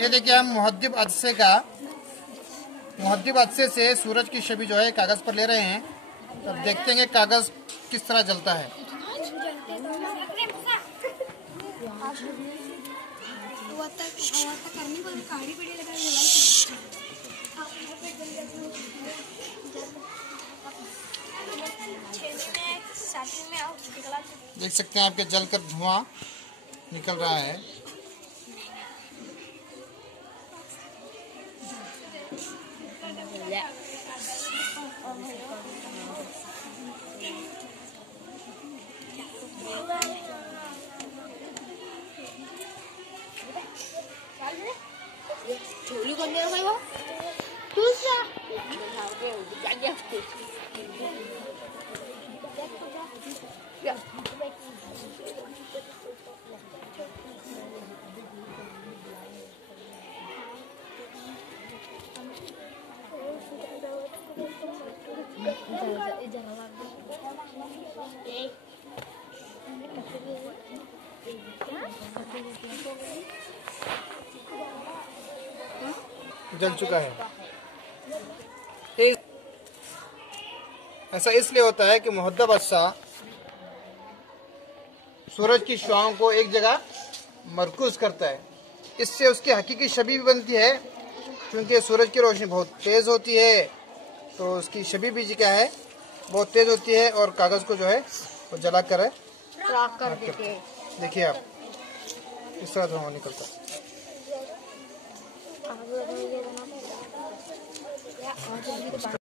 ये देखिए हम मुहद्दिब अदसे से सूरज की छवि जो है कागज पर ले रहे हैं। अब देखते हैं कि कागज किस तरह जलता है। देख सकते हैं आपके जलकर धुआं निकल रहा है। जल चुका है। ऐसा इसलिए होता है कि मुहद्दिब अदसा सूरज की शुआओं को एक जगह मरकूज करता है। इससे उसकी हकीकी छवि भी बनती है। क्योंकि सूरज की रोशनी बहुत तेज होती है तो उसकी छवि भी क्या है, बहुत तेज होती है और कागज को जो है वो जला कर देते हैं। देखिए आप इस तरह धुआं निकलता है।